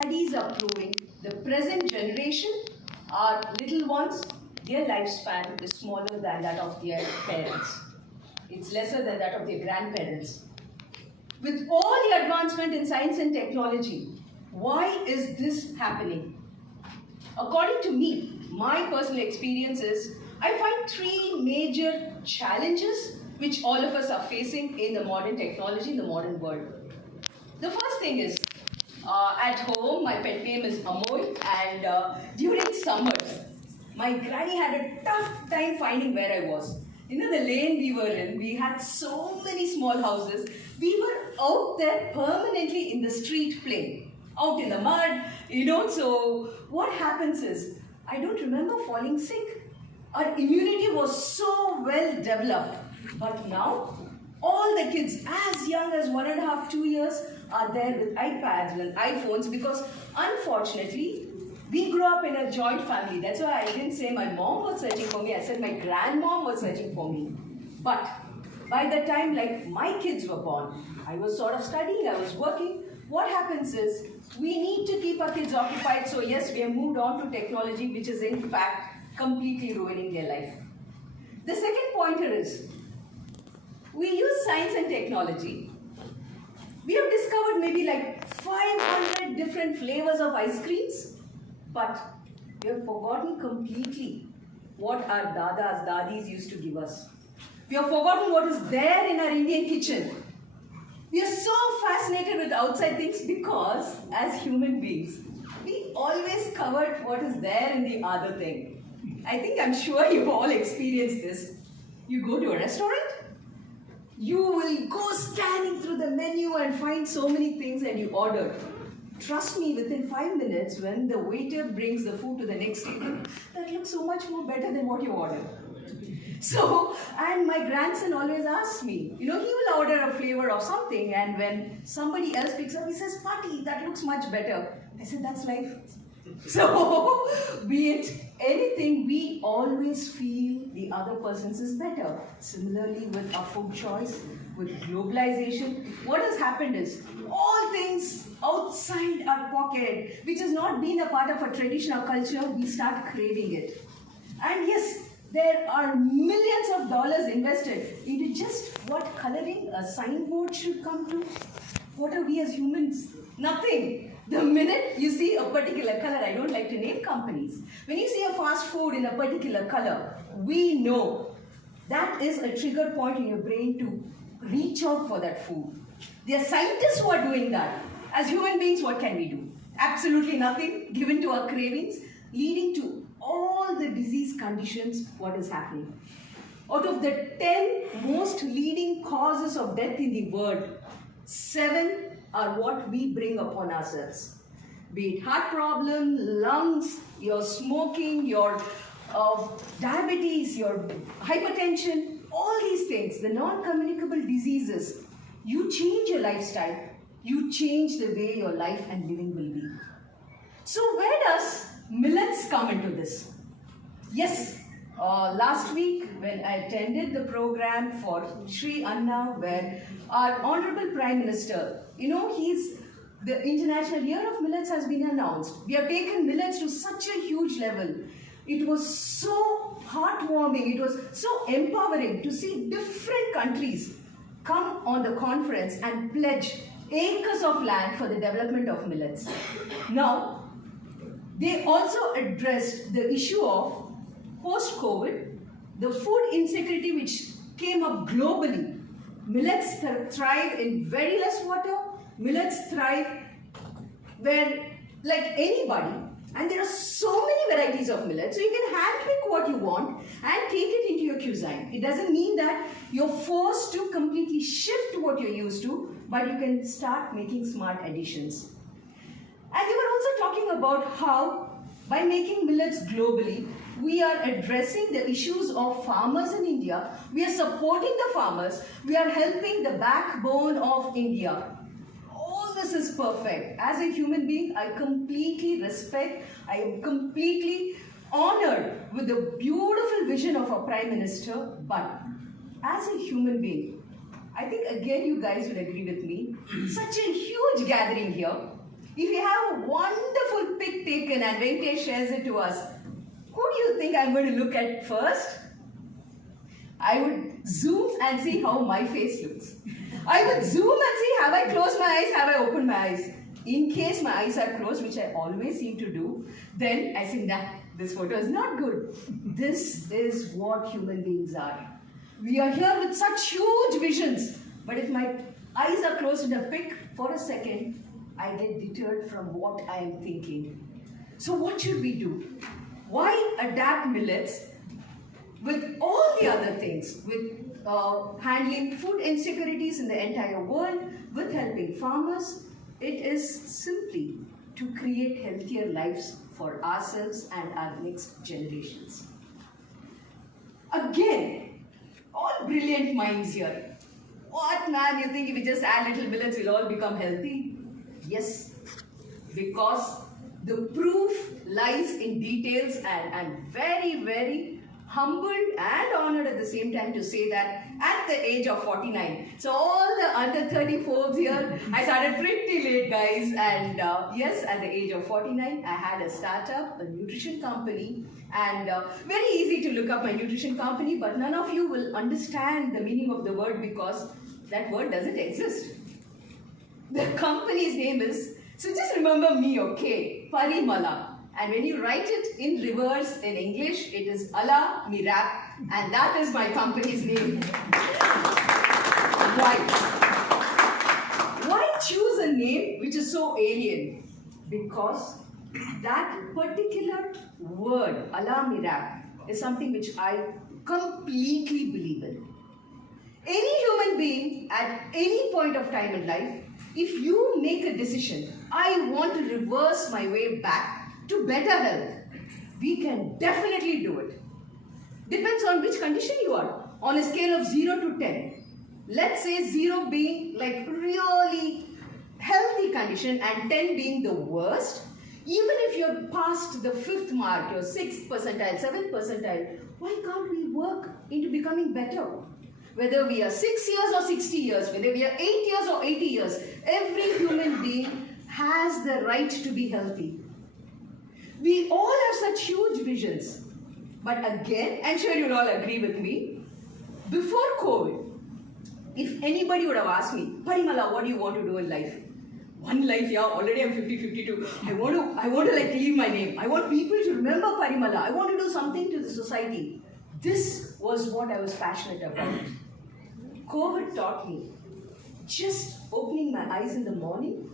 Studies are proving the present generation, our little ones, their lifespan is smaller than that of their parents. It's lesser than that of their grandparents. With all the advancement in science and technology, why is this happening? According to me, my personal experience is, I find three major challenges which all of us are facing in the modern technology, in the modern world. The first thing is, at home, my pet name is Amoy, and during summers, my granny had a tough time finding where I was. You know, the lane we were in, we had so many small houses. We were out there permanently in the street playing, out in the mud, So, what happens is, I don't remember falling sick. Our immunity was so well developed. But now, all the kids as young as 1.5, 2 years are there with iPads and iPhones because unfortunately, we grew up in a joint family. That's why I didn't say my mom was searching for me. I said my grandmom was searching for me. But by the time my kids were born, I was sort of studying, I was working. What happens is, we need to keep our kids occupied. So yes, we have moved on to technology, which is in fact completely ruining their life. The second pointer is, we use science and technology. We have discovered maybe 500 different flavors of ice creams, but we have forgotten completely what our dadas, dadis used to give us. We have forgotten what is there in our Indian kitchen. We are so fascinated with outside things because, as human beings, we always covered what is there in the other thing. I'm sure you've all experienced this. You go to a restaurant, you will go scanning through the menu and find so many things and you order. Trust me, within 5 minutes, when the waiter brings the food to the next table, that looks so much more better than what you ordered. So, and my grandson always asks me, he will order a flavor of something, and when somebody else picks up, he says, "Pati, that looks much better." I said, that's life. So, be it anything, we always feel the other person's is better. Similarly, with our food choice, with globalization, what has happened is, all things outside our pocket, which has not been a part of our traditional culture, we start craving it. And yes, there are millions of dollars invested into just what coloring a signboard should come to. What are we as humans? Nothing. The minute you see a particular color, I don't like to name companies. When you see a fast food in a particular color, we know that is a trigger point in your brain to reach out for that food. There are scientists who are doing that. As human beings, what can we do? Absolutely nothing, given to our cravings, leading to all the disease conditions. What is happening? Out of the 10 most leading causes of death in the world, 7 are what we bring upon ourselves. Be it heart problem, lungs, your smoking, your diabetes, your hypertension, all these things, the non-communicable diseases. You change your lifestyle, you change the way your life and living will be. So where does millets come into this? Yes, last week when I attended the program for Sri Anna, where our Honorable Prime Minister, the International Year of Millets has been announced. We have taken millets to such a huge level. It was so heartwarming, it was so empowering to see different countries come on the conference and pledge acres of land for the development of millets. Now, they also addressed the issue of post-COVID, the food insecurity which came up globally. Millets thrive in very less water. Millets thrive where, like anybody, and there are so many varieties of millets, so you can handpick what you want and take it into your cuisine. It doesn't mean that you're forced to completely shift what you're used to, but you can start making smart additions. And they were also talking about how, by making millets globally, we are addressing the issues of farmers in India, we are supporting the farmers, we are helping the backbone of India. All this is perfect. As a human being, I completely respect, I am completely honored with the beautiful vision of our Prime Minister, but as a human being, I think again you guys will agree with me, such a huge gathering here, If you have a wonderful pic taken and Venkatesh shares it to us, who do you think I'm going to look at first? I would zoom and see how my face looks. I would zoom and see, have I closed my eyes, have I opened my eyes? In case my eyes are closed, which I always seem to do, then I say, nah, this photo is not good. This is what human beings are. We are here with such huge visions, but if my eyes are closed in a pic for a second, I get deterred from what I am thinking. So what should we do? Why adapt millets with all the other things, with handling food insecurities in the entire world, with helping farmers? It is simply to create healthier lives for ourselves and our next generations. Again, all brilliant minds here. What, man, you think if we just add little millets, we'll all become healthy? Yes, because the proof lies in details, and I'm very, very humbled and honored at the same time to say that at the age of 49. So all the under 34s here, I started pretty late, guys, and yes, at the age of 49, I had a startup, a nutrition company, and very easy to look up my nutrition company, but none of you will understand the meaning of the word because that word doesn't exist. The company's name is, so just remember me, okay, Parimala. And when you write it in reverse in English, it is Allah Mirab, and that is my company's name. Why? Why choose a name which is so alien? Because that particular word, Allah Mirab, is something which I completely believe in. Any human being at any point of time in life, if you make a decision, I want to reverse my way back to better health, we can definitely do it. Depends on which condition you are. On a scale of 0 to 10, let's say 0 being like really healthy condition and 10 being the worst. Even if you're past the 5th mark, your 6th percentile, 7th percentile, why can't we work into becoming better? Whether we are 6 years or 60 years, whether we are 8 years or 80 years, every human being has the right to be healthy. We all have such huge visions. But again, I'm sure you'll all agree with me, before COVID, if anybody would have asked me, Parimala, what do you want to do in life? One life, yeah, already I'm 50, 52. I want to like leave my name. I want people to remember Parimala. I want to do something to the society. This was what I was passionate about. COVID taught me just opening my eyes in the morning,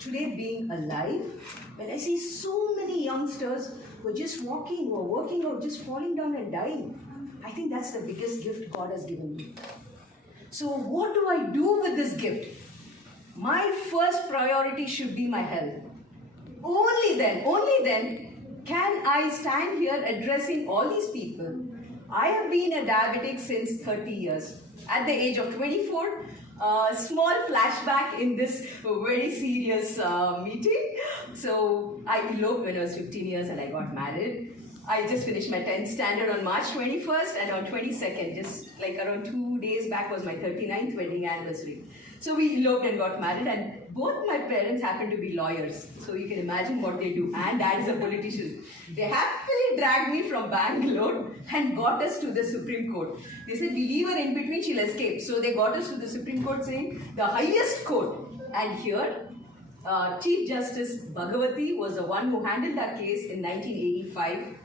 today being alive, when I see so many youngsters who are just walking or working or just falling down and dying, I think that's the biggest gift God has given me. So what do I do with this gift? My first priority should be my health. Only then can I stand here addressing all these people. I have been a diabetic since 30 years. At the age of 24, small flashback in this very serious meeting. So I eloped when I was 15 years and I got married. I just finished my 10th standard on March 21st, and on 22nd, just like around 2 days back, was my 39th wedding anniversary. So we eloped and got married, and both my parents happened to be lawyers. So you can imagine what they do. And dad is a politician. They happily dragged me from Bangalore and got us to the Supreme Court. They said, we leave her in between, she'll escape. So they got us to the Supreme Court saying, the highest court. And here, Chief Justice Bhagavati was the one who handled that case in 1985.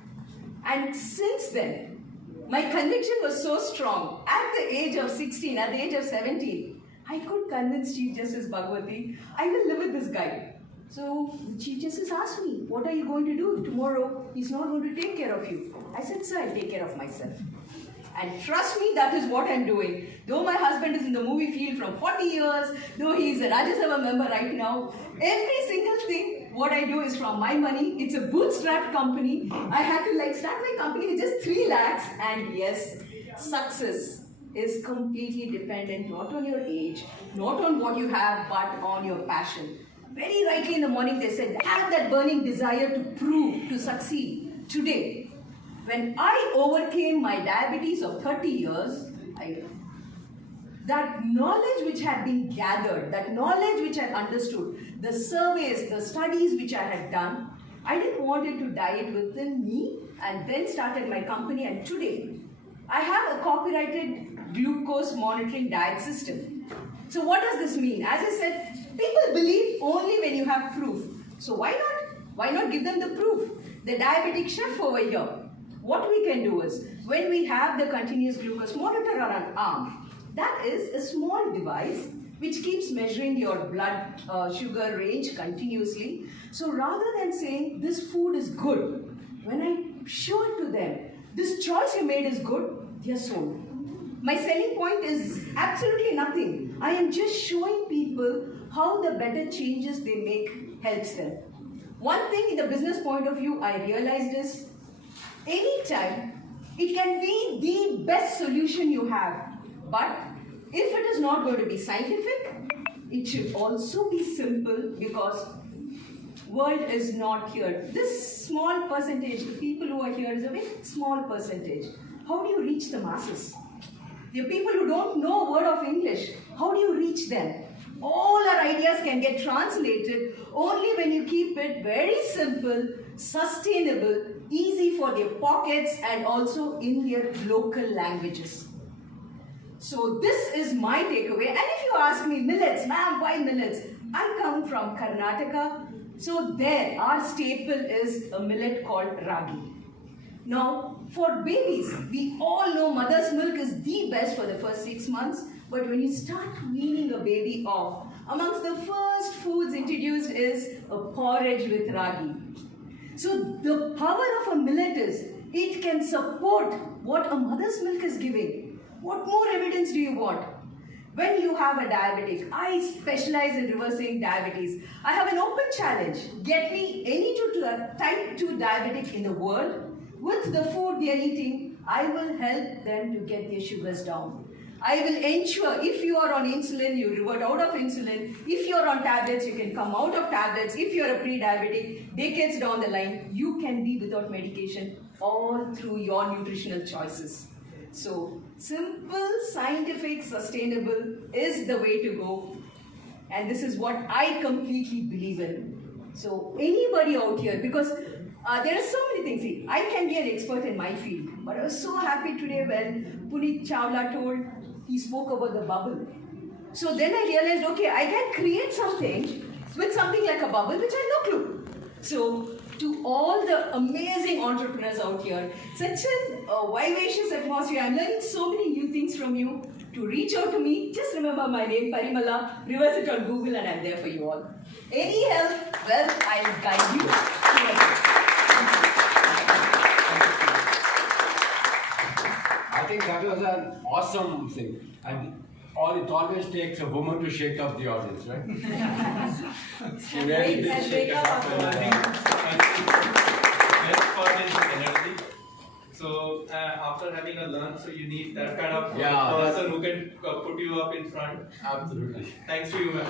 And since then, my conviction was so strong. At the age of 16, at the age of 17, I could convince Chief Justice Bhagavati, I will live with this guy. So the Chief Justice asked me, what are you going to do tomorrow? He's not going to take care of you. I said, sir, I'll take care of myself. And trust me, that is what I'm doing. Though my husband is in the movie field from 40 years, though he's a Rajya Sabha member right now, every single thing, what I do is from my money. It's a bootstrap company. I had to start my company with just 3 lakhs. And yes, success is completely dependent not on your age, not on what you have, but on your passion. Very rightly in the morning they said, have that burning desire to prove, to succeed. Today, when I overcame my diabetes of 30 years, that knowledge which had been gathered, that knowledge which I understood, the surveys, the studies which I had done, I didn't want it to die within me, and then started my company, and today I have a copyrighted glucose monitoring diet system. So what does this mean? As I said, people believe only when you have proof. So why not? Why not give them the proof? The diabetic chef over here, what we can do is, when we have the continuous glucose monitor on an arm, that is a small device which keeps measuring your blood sugar range continuously. So rather than saying this food is good, when I show it to them, this choice you made is good, they are sold. My selling point is absolutely nothing. I am just showing people how the better changes they make helps them. One thing in the business point of view I realized is, anytime it can be the best solution you have, but if it is not going to be scientific, it should also be simple, because world is not here. This small percentage, the people who are here, is a very small percentage. How do you reach the masses? The people who don't know a word of English, how do you reach them? All our ideas can get translated only when you keep it very simple, sustainable, easy for their pockets, and also in their local languages. So this is my takeaway. And if you ask me, millets, ma'am, why millets? I come from Karnataka. So there, our staple is a millet called ragi. Now, for babies, we all know mother's milk is the best for the first 6 months. But when you start weaning a baby off, amongst the first foods introduced is a porridge with ragi. So the power of a millet is, it can support what a mother's milk is giving. What more evidence do you want? When you have a diabetic, I specialize in reversing diabetes. I have an open challenge. Get me any type 2 diabetic in the world. With the food they are eating, I will help them to get their sugars down. I will ensure if you are on insulin, you revert out of insulin. If you are on tablets, you can come out of tablets. If you are a pre-diabetic, decades down the line, you can be without medication, all through your nutritional choices. So, simple, scientific, sustainable is the way to go. And this is what I completely believe in. So, anybody out here, because there are so many things. See, I can be an expert in my field, but I was so happy today when Puneet Chawla told, he spoke about the bubble. So then I realized, okay, I can create something with something like a bubble, which I have no clue. So to all the amazing entrepreneurs out here, such a vivacious atmosphere, I'm learning so many new things from you. To reach out to me, just remember my name, Parimala, reverse it on Google, and I'm there for you all. Any help, well, I'll guide you. I think that was an awesome thing. And it always takes a woman to shake up the audience, right? She really did shake us up. Best part is energy. So after having a lunch, so you need that kind of person who can put you up in front. Absolutely. Thanks to you, ma'am.